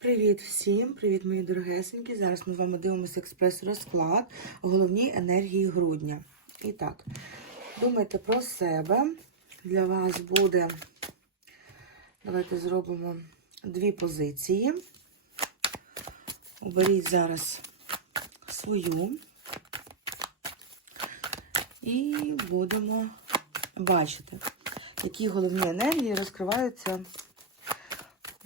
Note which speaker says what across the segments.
Speaker 1: Привіт всім! Привіт, мої дорогесенькі! Зараз ми з вами дивимося експрес-розклад головні енергії грудня. І так, думайте про себе. Для вас буде. Давайте зробимо дві позиції. Оберіть зараз свою. І будемо бачити, які головні енергії розкриваються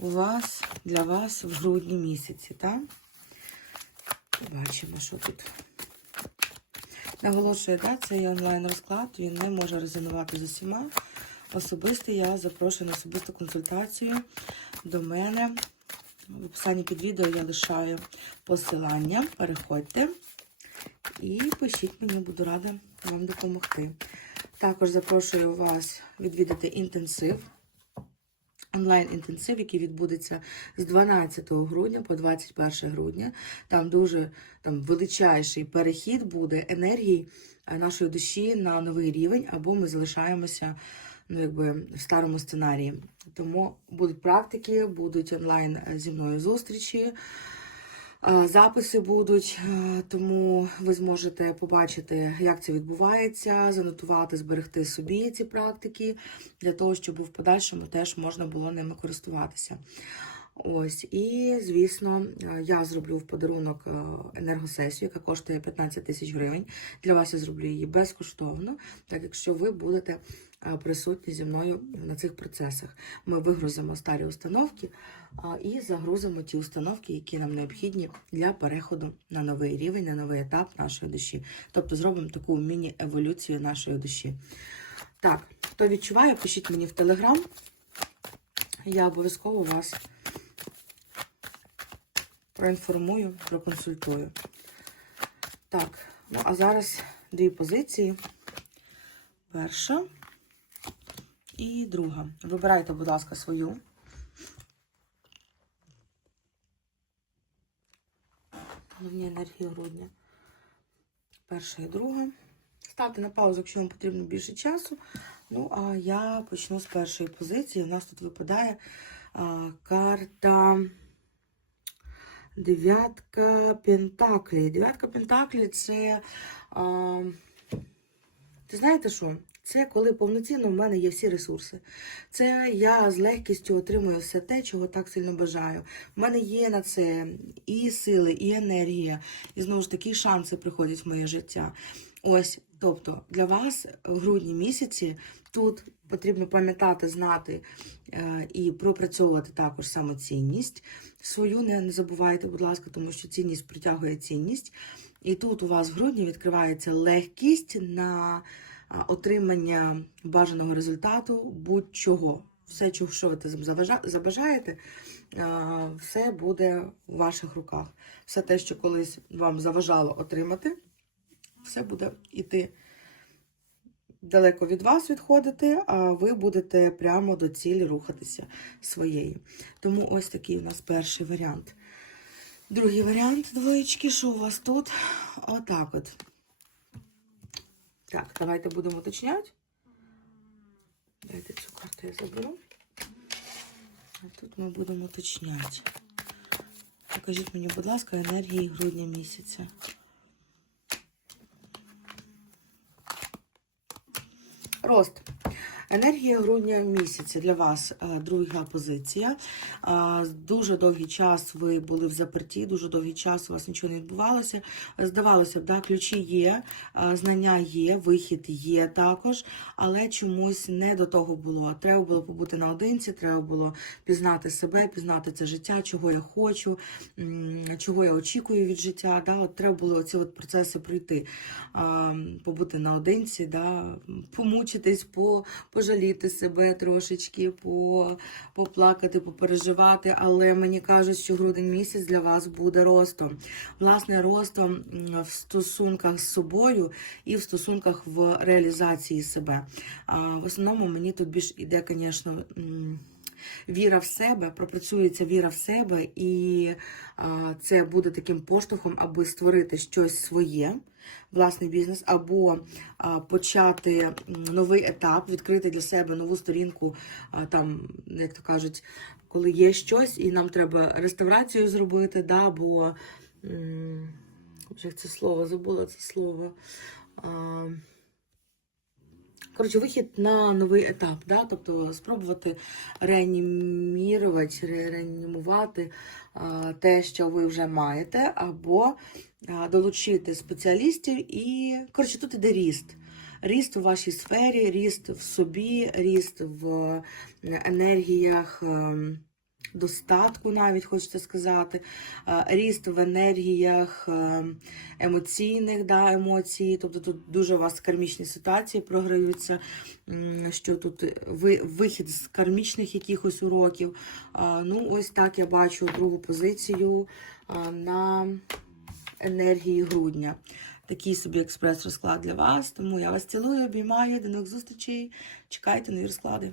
Speaker 1: у вас для вас в грудні місяці, так? Бачимо, що тут. Наголошую, да, цей онлайн-розклад, він не може резонувати з усіма. Особисто я запрошую на особисту консультацію до мене. В описанні під відео я лишаю посилання. Переходьте і пишіть мені, буду рада вам допомогти. Також запрошую вас відвідати інтенсив онлайн-інтенсив, який відбудеться з 12 грудня по 21 грудня. Там дуже там, величайший перехід буде енергії е, нашої душі на новий рівень, або ми залишаємося ну, якби, в старому сценарії. Тому будуть практики, будуть онлайн е, зі мною зустрічі. Е, Записи будуть, е, тому ви зможете побачити, як це відбувається, занотувати, зберегти собі ці практики, для того, щоб в подальшому теж можна було ними користуватися. Ось, і, звісно, е, я зроблю в подарунок е, енергосесію, яка коштує 15 тисяч гривень. Для вас я зроблю її безкоштовно, так якщо ви будете е, присутні зі мною на цих процесах. Ми вигрузимо старі установки і загрузимо ті установки, які нам необхідні для переходу на новий рівень, на новий етап нашої душі. Тобто зробимо таку міні-еволюцію нашої душі. Так, хто відчуває, пишіть мені в Телеграм. Я обов'язково вас проінформую, проконсультую. Так, ну а зараз дві позиції. Перша і друга. Вибирайте, будь ласка, свою. Головні енергії грудня. Перша і друга. Ставте на паузу, якщо вам потрібно більше часу. Ну, а я почну з першої позиції. У нас тут випадає а, карта Дев'ятка Пентаклі. Дев'ятка Пентаклі це. А, ти знаєте що? Це коли повноцінно в мене є всі ресурси. Це я з легкістю отримую все те, чого так сильно бажаю. У мене є на це і сили, і енергія, і знову ж таки шанси приходять в моє життя. Ось, тобто, для вас в грудні місяці тут потрібно пам'ятати, знати е, і пропрацьовувати також самоцінність. Свою не, не забувайте, будь ласка, тому що цінність притягує цінність. І тут у вас в грудні відкривається легкість на отримання бажаного результату будь-чого. Все, що ви забажаєте, все буде в ваших руках. Все те, що колись вам заважало отримати, все буде йти далеко від вас відходити, а ви будете прямо до цілі рухатися своєї. Тому ось такий у нас перший варіант. Другий варіант, двоєчки, що у вас тут? Отак от. Так, давайте будемо уточняти. Дайте цю карту я заберу. А тут ми будемо уточняти. Покажіть мені, будь ласка, енергії грудня місяця. Рост. Енергія грудня місяця для вас е, друга позиція. Е, Дуже довгий час ви були в заперті, дуже довгий час у вас нічого не відбувалося. Здавалося б, да, ключі є, е, знання є, вихід є також, але чомусь не до того було. Треба було побути наодинці, треба було пізнати себе, пізнати це життя, чого я хочу, чого я очікую від життя. Да? От треба було ці от процеси пройти, побути наодинці, да? помучитись, по, пожаліти себе трошечки, поплакати, попереживати. Але мені кажуть, що грудень місяць для вас буде ростом. Власне, ростом в стосунках з собою і в стосунках в реалізації себе. В основному мені тут більш іде, звісно. Віра в себе, пропрацюється віра в себе, і це буде таким поштовхом, аби створити щось своє, власний бізнес, або почати новий етап, відкрити для себе нову сторінку, там, як то кажуть, коли є щось, і нам треба реставрацію зробити, да, бо м, вже як це слово, забула це слово. Коротше, вихід на новий етап, да? тобто спробувати реанімірувати, ре- реанімувати те, що ви вже маєте, або долучити спеціалістів і, коротше, тут іде ріст. Ріст у вашій сфері, ріст в собі, ріст в е, енергіях ем, достатку, навіть хочеться сказати, е, ріст в енергіях ем, емоційних да, емоцій. Тобто тут дуже у вас кармічні ситуації програються, що тут вихід з кармічних якихось уроків. Ну, ось так я бачу другу позицію на енергії грудня. Такий собі експрес-розклад для вас. Тому я вас цілую, обіймаю. До нових зустрічей. Чекайте нові розклади.